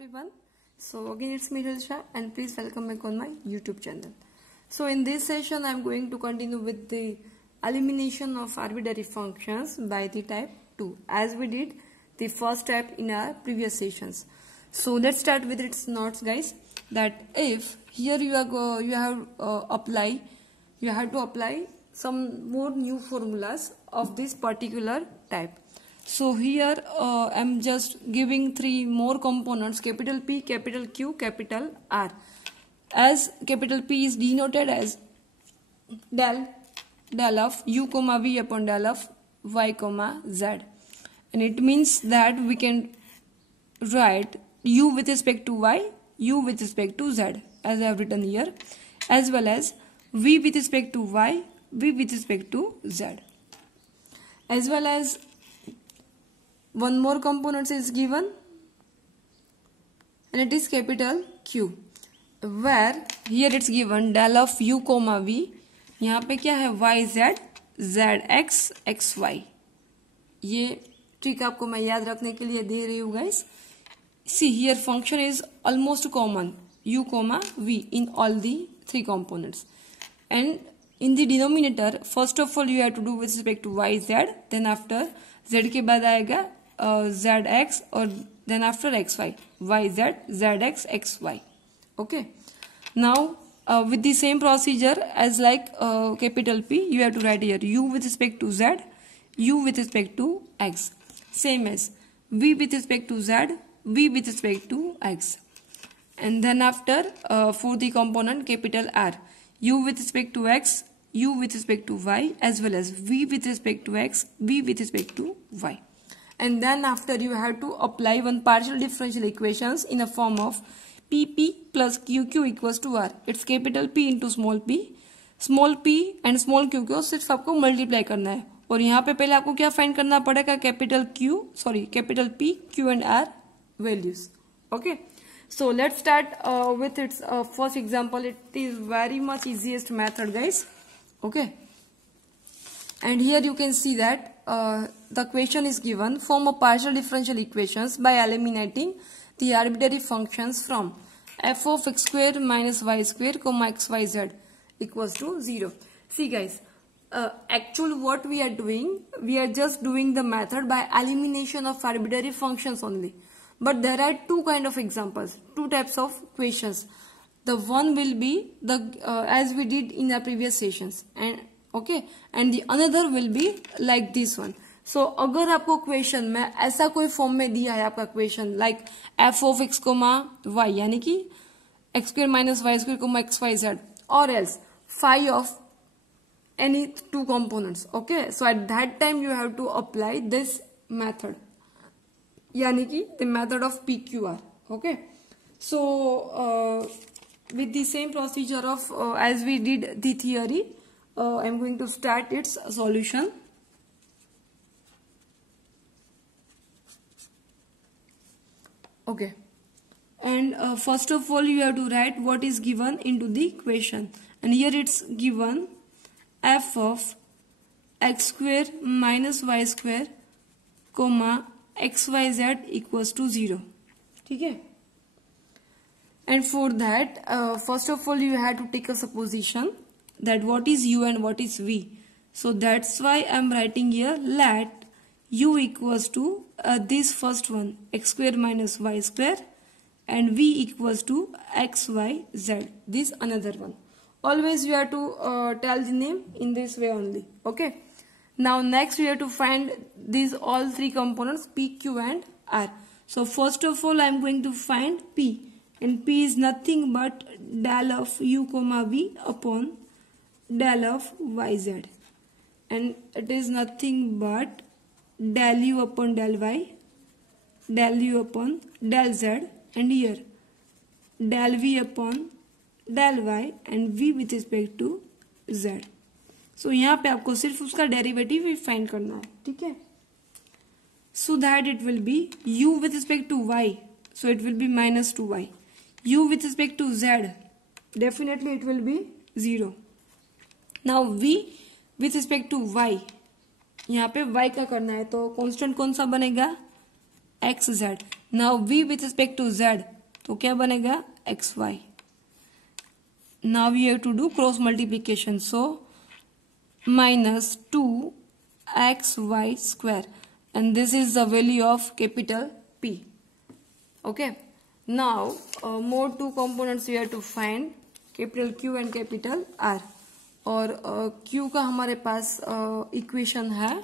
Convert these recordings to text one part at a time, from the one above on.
everyone. So again it's me Hilsha and please welcome back on my YouTube channel. So in this session I am going to continue with the elimination of arbitrary functions by the type 2 as we did the first type in our previous sessions. So let's start with its notes, guys. That if here you have to apply some more new formulas of this particular type. So here I'm just giving three more components: capital P, capital Q, capital R. As capital P is denoted as del of u comma v upon del of y comma z, and it means that we can write u with respect to y, u with respect to z as I have written here, as well as v with respect to y, v with respect to z, as well as one more component is given and it is capital Q, where here it's given del of u comma v. यहाँ पे क्या है y z z x x y. ये trick आपको मैं याद रखने के लिए दे रही हूँ guys. See here function is almost common u comma v in all the three components, and in the denominator first of all you have to do with respect to y z, then after z के बाद आएगा zx और then after xy, yz zx xy. Okay, now with the same procedure as like capital P, you have to write here u with respect to z, u with respect to x, same as v with respect to z, v with respect to x, and then after for the component capital R, u with respect to x, u with respect to y, as well as v with respect to x, v with respect to y. And then after you have to apply one partial differential equations in a form of pp plus qq equals to r. It's capital P into small p and small q को सिर्फ आपको multiply करना है, और यहाँ पे पहले आपको क्या फाइंड करना पड़ेगा, capital P, Q and R values. Okay, so let's start with its first example. It is very much easiest method, guys. Okay, and here you can see that the question is given: form a partial differential equations by eliminating the arbitrary functions from f of x square minus y square comma xyz equals to 0. See guys, actually what we are doing, we are just doing the method by elimination of arbitrary functions only. But there are two kind of examples, two types of questions. The one will be the as we did in the previous sessions, and okay, and the another will be like this one. So अगर आपको question में ऐसा कोई form में दिया है आपका question like F of X comma Y, यानी कि X square minus Y square comma X Y Z, और else five of any two components. Okay, so at that time you have to apply this method, yani ki the method of PQR. Okay, so with the same procedure of as we did the theory, I am going to start its solution. Okay, and first of all you have to write what is given into the question, and here it's given f of x square minus y square comma xyz equals to 0. Okay, and for that first of all you have to take a supposition that what is u and what is v. So that's why I'm writing here let u equals to this first one x square minus y square, and v equals to xyz, this another one. Always you have to tell the name in this way only. Okay, now next we have to find these all three components p, q and r. So first of all I am going to find p, and p is nothing but del of u comma v upon del of yz, and it is nothing but del u upon del y, del u upon del z, and here del v upon del y and v with respect to z. So यहाँ पे आपको सिर्फ उसका derivative ही find करना है, ठीक है. So that it will be u with respect to y, so it will be minus 2y. u with respect to z, definitely it will be 0. Now v with respect to y, यहाँ पे y का करना है तो constant कौन सा बनेगा, xz. Now v with respect to z, तो क्या बनेगा xy. Now we have to do cross multiplication, so minus 2xy square, and this is the value of capital P. Okay, now more two components we have to find, capital Q and capital R. और Q का हमारे पास equation है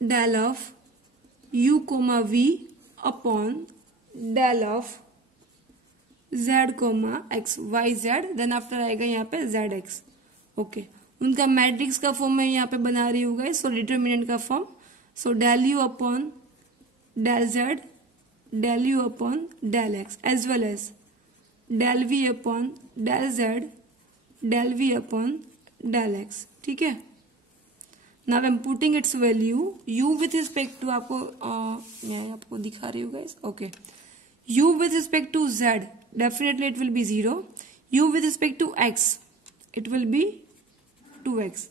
del of u comma v upon del of z comma x y z, then after आएगा यहाँ पे z x. Okay, उनका matrix का form मैं यहाँ पे बना रही हूँ गाइस, सो डिटर्मिनेंट का form, so del u upon del z, del u upon del x, as well as del v upon del z, del v upon del x. ठीक है, now I am putting its value u with respect to, आपको मैं आपको दिखा रही हूँ guys. Okay, u with respect to z, definitely it will be 0. u with respect to x, it will be 2x.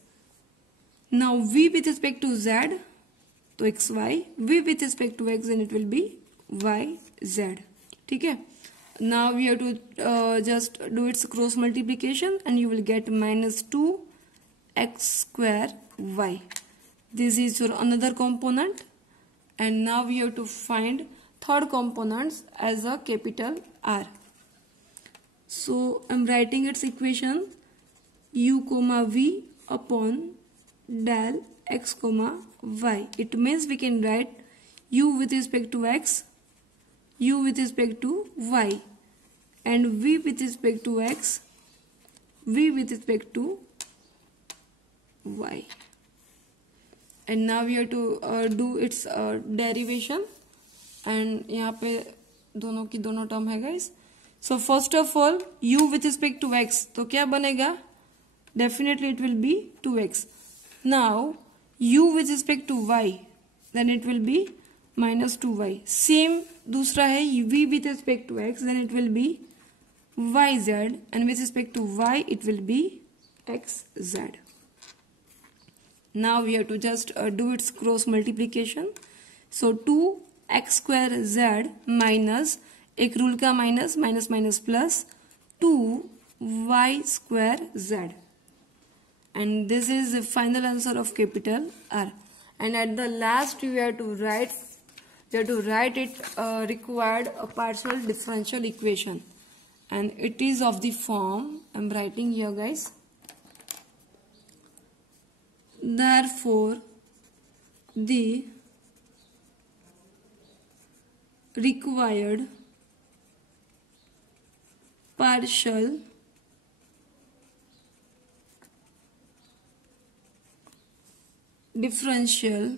Now v with respect to z, तो xy, v with respect to x, then it will be yz. ठीक है, now we have to just do its cross multiplication and you will get minus 2x square y. This is your another component, and now we have to find third components as a capital R. So I'm writing its equation u comma v upon del x comma y. It means we can write u with respect to x, u with respect to y, and v with respect to x, v with respect to y. And now we have to do its derivation. And यहाँ पे दोनों की दोनों term है guys. So first of all u with respect to x, तो क्या बनेगा, definitely it will be 2x. Now u with respect to y, then it will be minus 2y. Same दूसरा है v with respect to x, then it will be yz, and with respect to y it will be xz. Now we have to just do it's cross multiplication. So 2x square z minus एक rule का minus, minus minus plus 2y square z, and this is the final answer of capital R. And at the last you have to write it required a partial differential equation, and it is of the form I'm writing here guys. Therefore the required partial differential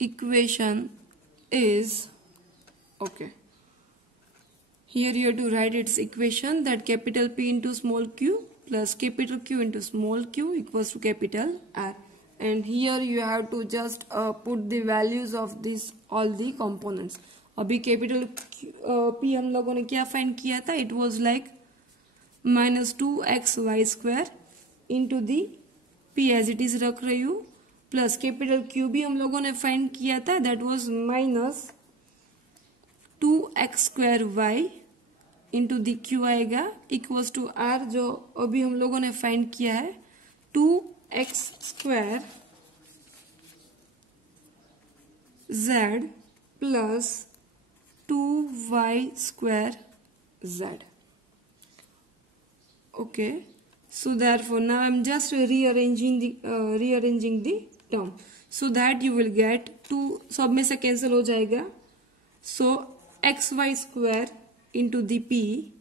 equation is, okay, here you have to write its equation, that capital P into small q plus capital Q into small q equals to capital R. And here you have to just put the values of this all the components. अभी capital P हम लोगों ने क्या find किया था, it was like minus 2xy square into the P as it is रख रही हूँ, प्लस कैपिटल Q भी हम लोगों ने फाइंड किया था, that was minus 2x square y into the Q आएगा इक्वल्स टू R, जो अभी हम लोगों ने फाइंड किया है 2x square z plus 2y square z. Okay, so therefore now I'm just rearranging the term so that you will get 2, सब में से कैंसिल हो जाएगा, so xy square into the p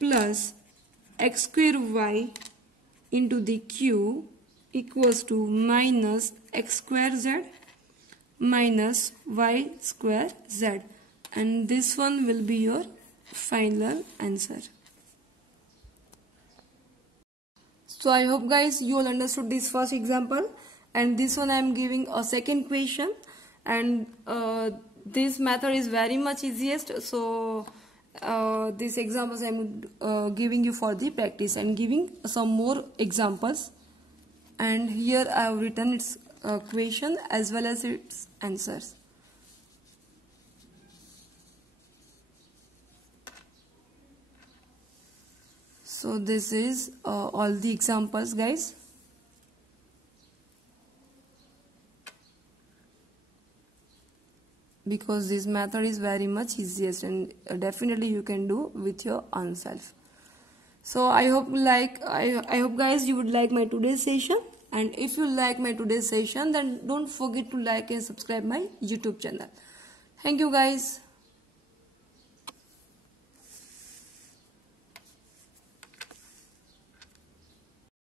plus x square y into the q equals to minus x square z minus y square z, and this one will be your final answer. So I hope guys you all understood this first example, and this one I am giving a second question, and this method is very much easiest, so these examples I'm giving you for the practice and giving some more examples. And here I have written its question as well as its answers. So this is all the examples, guys. Because this method is very much easiest and definitely you can do with your own self. So I hope guys you would like my today's session, and if you like my today's session then don't forget to like and subscribe my YouTube channel. Thank you guys.